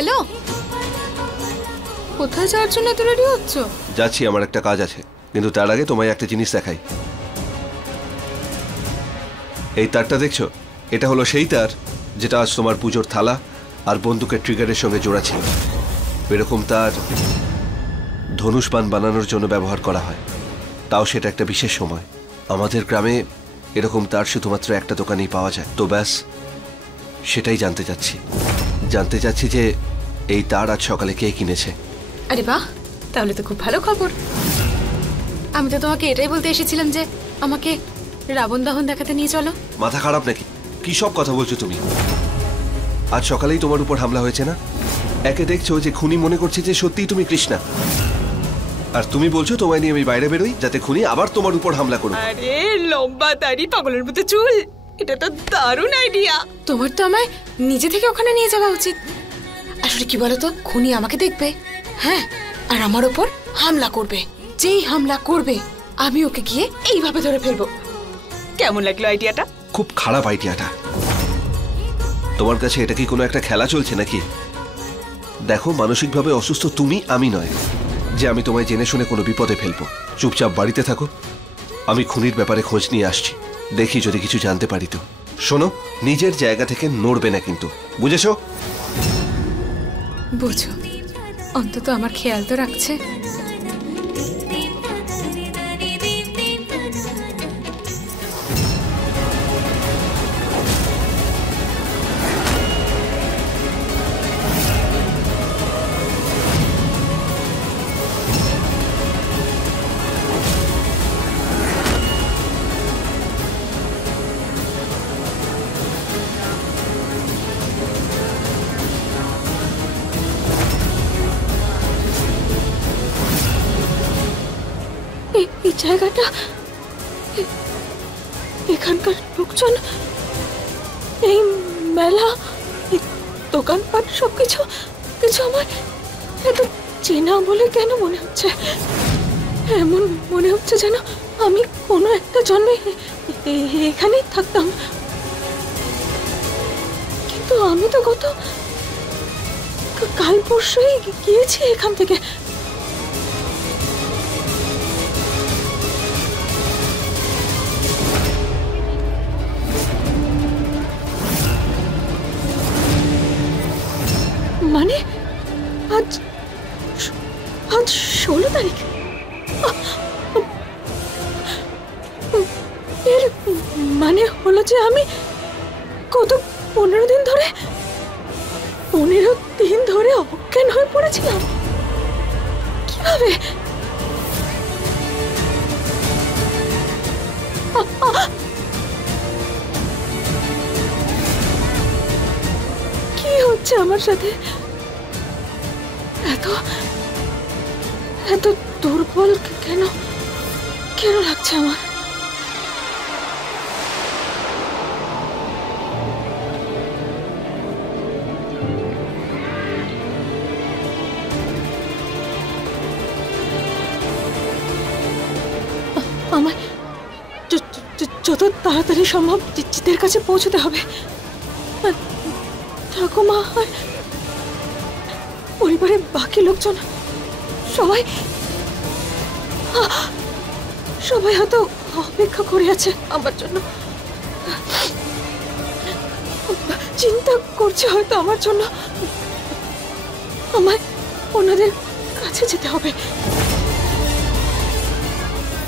Hello, কোথায় যাওয়ার জন্য এত রেডি হচ্ছ? যাচ্ছি, আমার একটা কাজ আছে, কিন্তু তার আগে তোমায় একটা জিনিস দেখাই। এই তারটা দেখছো? এটা হলো সেই তার যেটা আজ তোমার পুজোর থালা আর বন্দুকের ট্রিগারের সঙ্গে জোড়া ছিল। এরকম তার ধনুষ বাণ বানানোর জন্য ব্যবহার করা হয়, তাও সেটা একটা বিশেষ সময়। আমাদের গ্রামে এরকম তার শুধুমাত্র একটা দোকানেই পাওয়া যায়। তো ব্যাস সেটাই জানতে চাচ্ছি যে এই তার আজ সকালে কে কিনেছে। আরে বাহ, তাহলে তো খুব ভালো খবর। আমি তো তোমাকে এটাই বলতে এসেছিলাম যে আমাকে রাবণ দহন দেখাতে নিয়ে চলো। মাথা খারাপ নাকি? কি সব কথা বলছো তুমি? আজ সকালেই তোমার উপর হামলা হয়েছে না? একে দেখছো যে খুনি মনে করছে যে সত্যিই তুমি কৃষ্ণা, আর তুমি বলছো তোমায় নিয়ে আমি বাইরে বেরোই যাতে খুনি আবার তোমার উপর হামলা করুক। আরে লম্বা দাড়ি, পাগলের মতো চুল, এটা তো দারুণ আইডিয়া। তোমার তো আমায় নিজে থেকে ওখানে নিয়ে যাওয়া উচিত। আসলে কি বলতো, খুনি আমাকে দেখবে, হ্যাঁ, আর আমার ওপর হামলা করবে। যেই হামলা করবে আমি ওকে গিয়ে এইভাবে ধরে ফেলবো। কেমন লাগলো আইডিয়াটা? খুব খারাপ আইডিয়াটা। তোমার কাছে এটা কি কোনো একটা খেলা চলছে নাকি? দেখো, মানসিকভাবে অসুস্থ তুমি, আমি নয় যে আমি তোমায় জেনে শুনে কোনো বিপদে ফেলবো। চুপচাপ বাড়িতে থাকো, আমি খুনির ব্যাপারে খোঁজ নিয়ে আসছি, দেখি যদি কিছু জানতে পারি। তো শোনো, নিজের জায়গা থেকে নড়বে না কিন্তু, বুঝেছো? বুঝো, অন্তত আমার খেয়াল তো রাখছে। এই জায়গাটা, এখানকার লোকজন, এই মেলা, এই দোকানপাট, সবকিছু কিছু আমার এত চেনা বলে কেন মনে হচ্ছে? এমন মনে হচ্ছে যেন আমি কোনো একটা জন্মে এখানেই থাকতাম, কিন্তু আমি তো গত কাল পরশুই গিয়েছি এখান থেকে। মানে আজ 16 তারিখ। এর মানে হলো যে আমি কত 15 দিন ধরে অজ্ঞান হয়ে পড়েছিলাম। কিভাবে? কি হচ্ছে আমার সাথে? এত দুর্বল কেন লাগছে আমার? আমার যত তাড়াতাড়ি সম্ভব জিতের কাছে পৌঁছতে হবে। ঠাকুমা আর পরিবারের বাকি লোকজন সবাই হয়তো অপেক্ষা করে আছে আমার জন্য, চিন্তা করছে হয়তো আমার জন্য। আমায় ওনাদের কাছে যেতে হবে।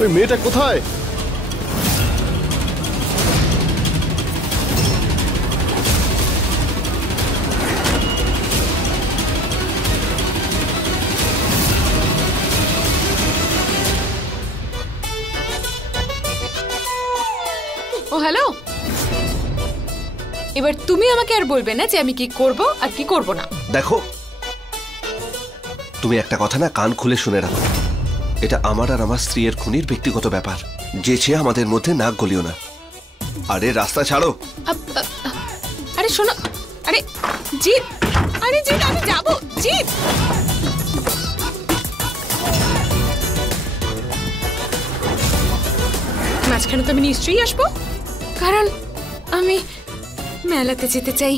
ওই মেয়েটা কোথায়? ও হ্যালো, এবার তুমি আমাকে আর বলবে না যে আমি কি করব আর কি করব না। দেখো, তুমি একটা কথা না কান খুলে শুনে রাখো, এটা আমার আর আমার স্ত্রীর খুনির ব্যক্তিগত ব্যাপার, যে সে আমাদের মধ্যে নাক গলিও না। আরে রাস্তা ছাড়ো। আরে শোনো, আরে জিৎ, আরে জিৎ, আমি যাবো। জিৎ, মাঝখানে তো আমি নিশ্চয়ই আসবো, কারণ আমি মেলাতে যেতে চাই,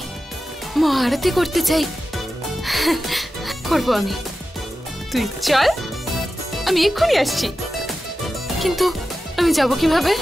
মহাআরতি করতে চাই, করবো আমি। তুই চল, আমি এক্ষুনি আসছি। কিন্তু আমি যাব কিভাবে?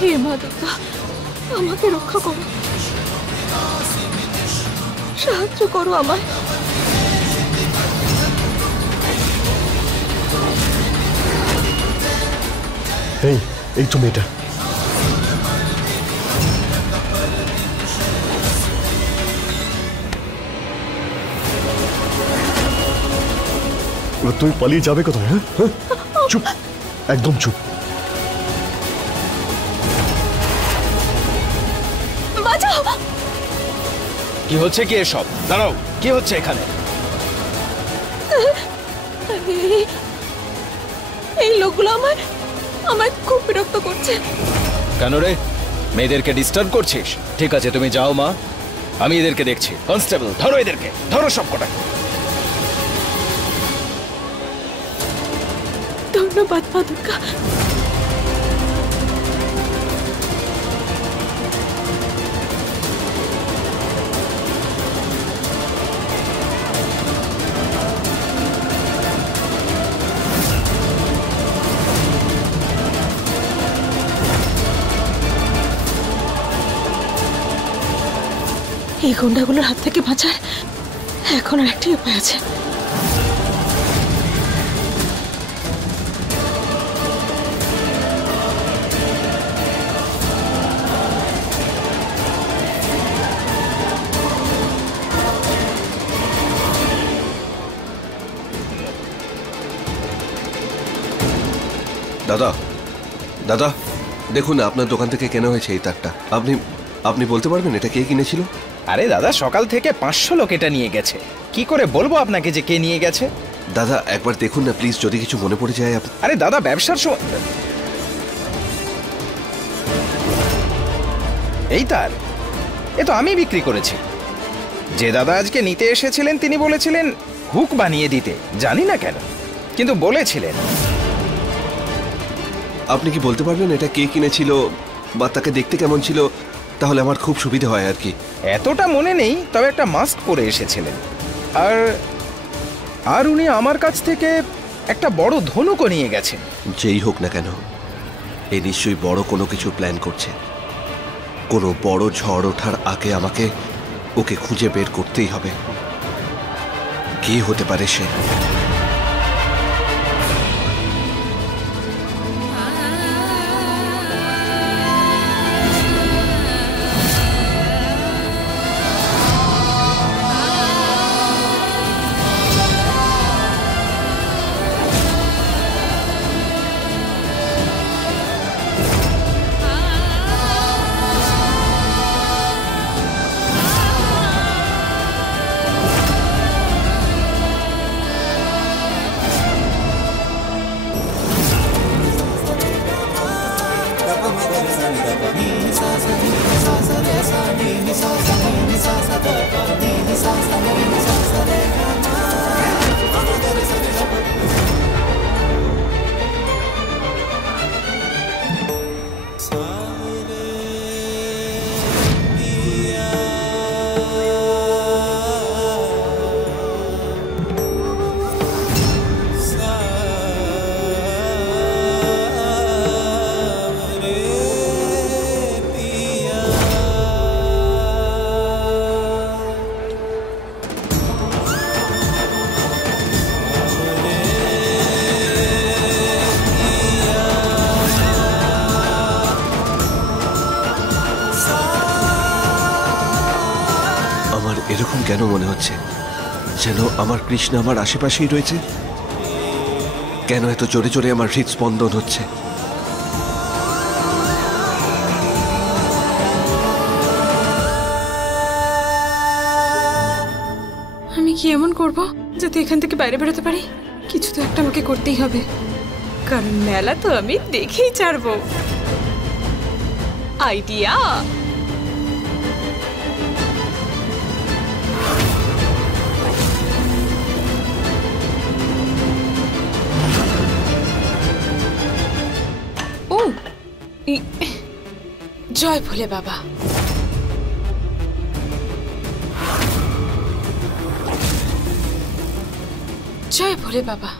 হে মা দুর্গা, আমাকে রক্ষা করো, সাহায্য করো আমায়। এই তো মেয়েটা। এবার তুমি পালিয়ে যাবে কোথায়? হ্যাঁ হ্যাঁ, চুপ, একদম চুপ। বাঁচাও! কি হচ্ছে কি এসব? দাঁড়াও, কি হচ্ছে এখানে? এই- এই লোকগুলো আমায় আমায় খুব বিরক্ত করছে। কেন রে, মেয়েদেরকে ডিস্টার্ব করছিস? ঠিক আছে, তুমি যাও মা, আমি এদেরকে দেখছি। কনস্টেবল, ধরো এদেরকে, ধরো সব কটা। ধন্যবাদ মা দুর্গা। এই গুন্ডাগুলোর হাত থেকে বাঁচার এখন আর একটি উপায় আছে। দাদা, দাদা, দেখুন না, আপনার দোকান থেকে কেনা হয়েছে এই তারটা। আপনি আপনি বলতে পারবেন এটা কে কিনেছিল? আরে দাদা, সকাল থেকে 500 লোক এটা নিয়ে গেছে। কি করে বলবো আপনাকে যে কে নিয়ে গেছে? দাদা একবার দেখুন না প্লিজ, যদি কিছু মনে পড়ে যায়। আরে দাদা, ব্যবসার সময় এই তার, এ তো আমি বিক্রি করেছি। যে দাদা আজকে নিতে এসেছিলেন তিনি বলেছিলেন হুক বানিয়ে দিতে, জানি না কেন, কিন্তু বলেছিলেন। আপনি কি বলতে পারবেন এটা কে কিনেছিল বা তাকে দেখতে কেমন ছিল? তাহলে আমার খুব সুবিধা হয় আর কি। এতটা মনে নেই, তবে একটা মাস্ক পরে এসেছিলেন। আর আর উনি আমার কাছ থেকে একটা বড় ধনুকও নিয়ে গেছেন। যেই হোক না কেন, এই নিশ্চয়ই বড় কোনো কিছু প্ল্যান করছে। কোনো বড় ঝড় ওঠার আগে আমাকে ওকে খুঁজে বের করতেই হবে। কি হতে পারে সে? এরকম কেন মনে হচ্ছে যেন আমার কৃষ্ণ আমার আশেপাশেই রয়েছে। কেন এত জোরে জোরে আমার হৃদস্পন্দন হচ্ছে? আমি কি এমন করব যাতে এখান থেকে বাইরে বেরোতে পারি? কিছু তো একটা আমাকে করতেই হবে, কারণ মেলা তো আমি দেখেই ছাড়বো। আইডিয়া! ও জয় ভোলে বাবা। জয় ভোলে বাবা।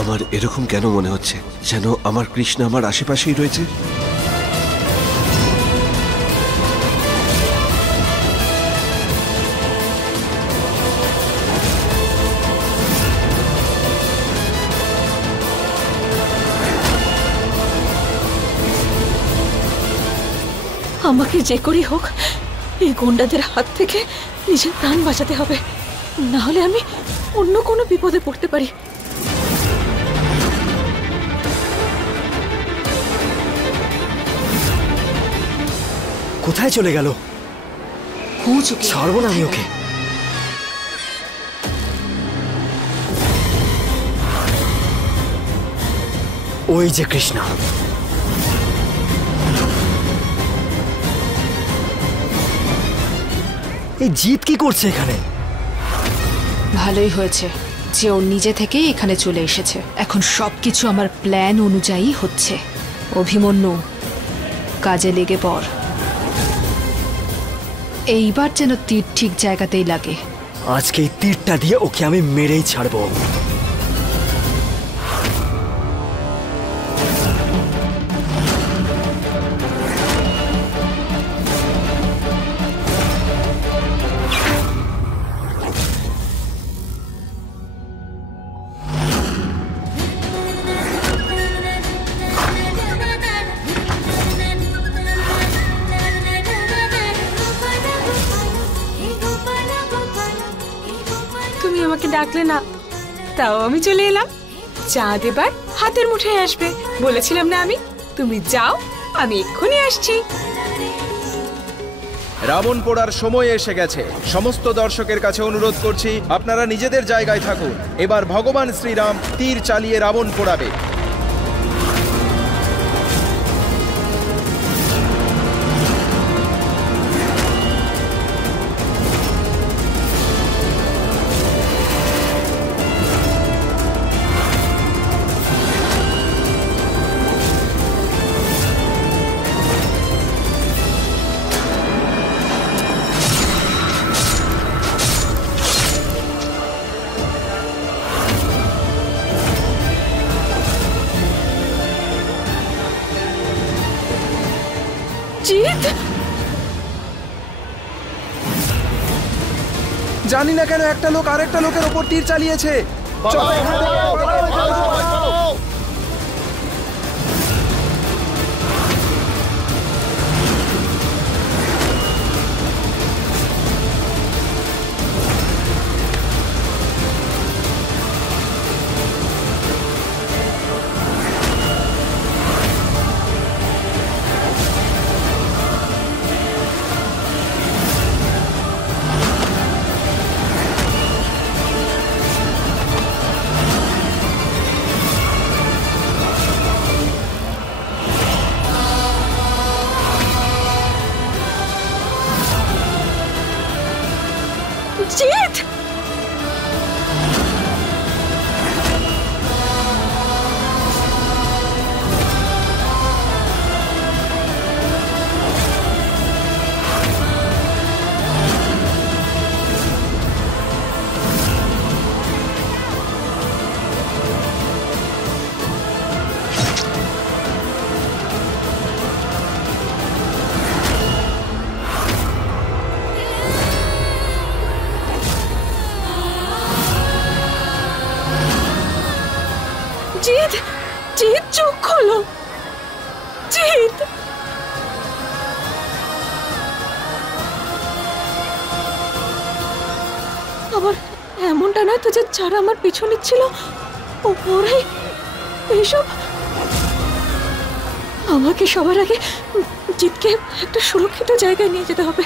আমার এরকম কেন মনে হচ্ছে যেন আমার কৃষ্ণ আমার আশেপাশেই রয়েছে? আমাকে যে করেই হোক এই গুন্ডাদের হাত থেকে নিজের প্রাণ বাঁচাতে হবে, না হলে আমি অন্য কোনো বিপদে পড়তে পারি। কোথায় চলে গেল? ছাড়বো না আমি ওকে। ওই যে কৃষ্ণা। এই জিৎ কি করছে এখানে? ভালোই হয়েছে যে ও নিজে থেকেই এখানে চলে এসেছে। এখন সবকিছু আমার প্ল্যান অনুযায়ী হচ্ছে। অভিমন্যু, কাজে লেগে পড়। এইবার যেন তীর ঠিক জায়গাতেই লাগে। আজকে এই তীরটা দিয়ে ওকে আমি মেরেই ছাড়বো। তুমি আমাকে ডাকলে না, তাও আমি চলে এলাম। চাঁদ এবার হাতের মুঠোয় আসবে বলেছিলাম না আমি? তুমি যাও, আমি এক্ষুনি আসছি। রাবণ পোড়ার সময় এসে গেছে। সমস্ত দর্শকের কাছে অনুরোধ করছি, আপনারা নিজেদের জায়গায় থাকুন। এবার ভগবান শ্রীরাম তীর চালিয়ে রাবণ পোড়াবে। জিৎ, জানি না কেন একটা লোক আরেকটা লোকের ওপর তীর চালিয়েছে। চলো এখান থেকে পালাও। জিৎ! জিৎ! জিৎ, চোখ খোলো! জিৎ! আবার এমনটা নয় তো যে যারা আমার পিছনে ছিল ওরাই এইসব। আমাকে সবার আগে জিৎকে একটা সুরক্ষিত জায়গায় নিয়ে যেতে হবে।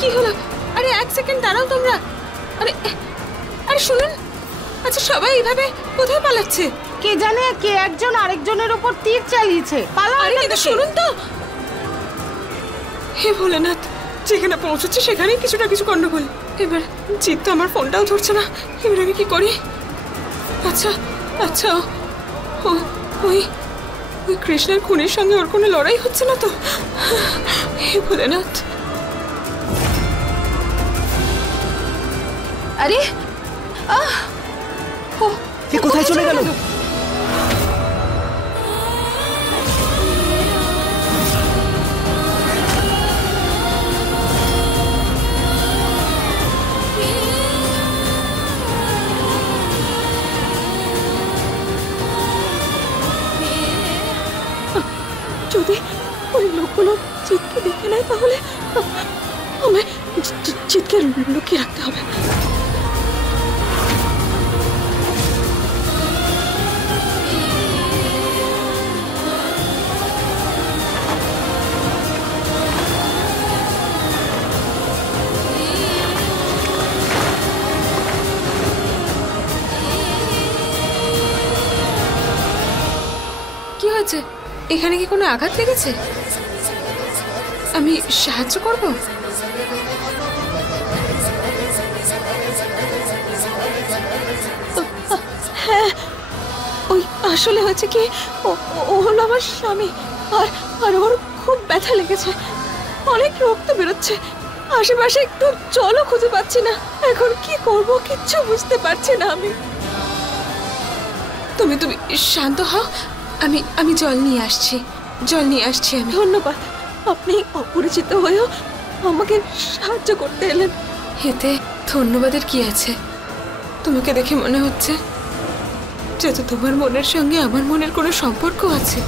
কি হলো? আরে এক সেকেন্ড দাঁড়াও তোমরা। আরে আরে শুনুন, আচ্ছা সবাই এইভাবে কোথায় পালাচ্ছে? কে জানে কে একজন আরেকজনের উপর তীর চালিয়েছে। পালাও আরে এখান কিন্তু থেকে। শুনুন তো। হে ভোলেনাথ, যেখানে পৌঁছচ্ছে সেখানেই কিছু না কিছু গন্ডগোল। এবার জিৎ তো আমার ফোনটাও ধরছে না, এবার আমি কি করি? আচ্ছা আচ্ছা, ওই ওই কৃষ্ণের খুনির সঙ্গে ওর কোনো লড়াই হচ্ছে না তো? হে ভোলেনাথ। আরে এ কোথায় চলে গেল? যদি ওই লোকগুলো জিৎকে দেখে নেয় তাহলে আমায় জিৎকে লুকিয়ে রাখতে হবে। কি হয়েছে? এখানে কি কোনো আঘাত লেগেছে? আমি সাহায্য করব? হ্যাঁ, ওই আসলে হয়েছে কি, ও হলো আমার স্বামী। আর আর ওর খুব ব্যথা লেগেছে, অনেক রক্ত বেরোচ্ছে। আশেপাশে একটু জলও খুঁজে পাচ্ছি না। এখন কি করব কিচ্ছু বুঝতে পারছি না আমি। তুমি তুমি শান্ত হও, আমি জল নিয়ে আসছি, জল নিয়ে আসছি আমি। ধন্যবাদ, আপনি অপরিচিত হয়েও আমাকে সাহায্য করতে এলেন। এতে ধন্যবাদের কি আছে? তোমাকে দেখে মনে হচ্ছে যেহেতু তোমার মনের সঙ্গে আমার মনের কোনো সম্পর্ক আছে।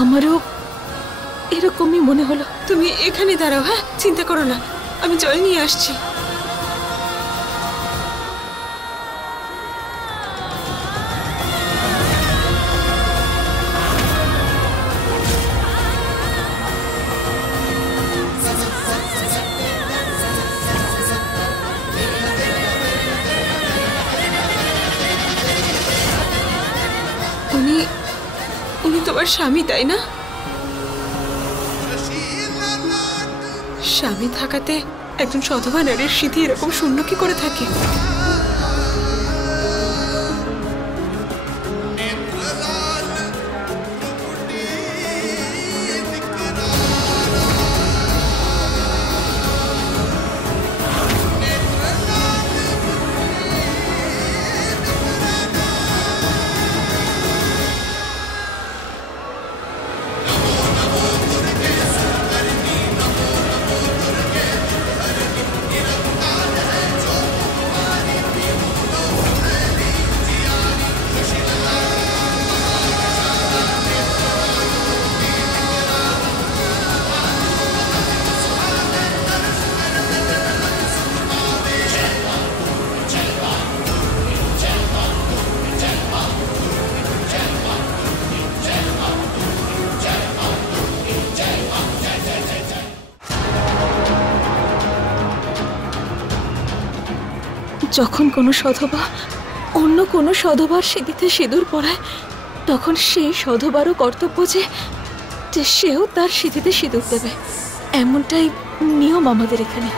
আমারও এরকমই মনে হলো। তুমি এখানে দাঁড়াও, হ্যাঁ চিন্তা করো না, আমি জল নিয়ে আসছি। উনি তোমার স্বামী, তাই না? স্বামী থাকাতে একজন সধবা নারীর স্মৃতি এরকম শূন্য কি করে থাকে? যখন কোনো সধবা অন্য কোনো সধবার সিঁথিতে সিঁদুর পরায়, তখন সেই সধবারও কর্তব্য যে সেও তার সিঁথিতে সিঁদুর দেবে। এমনটাই নিয়ম আমাদের এখানে।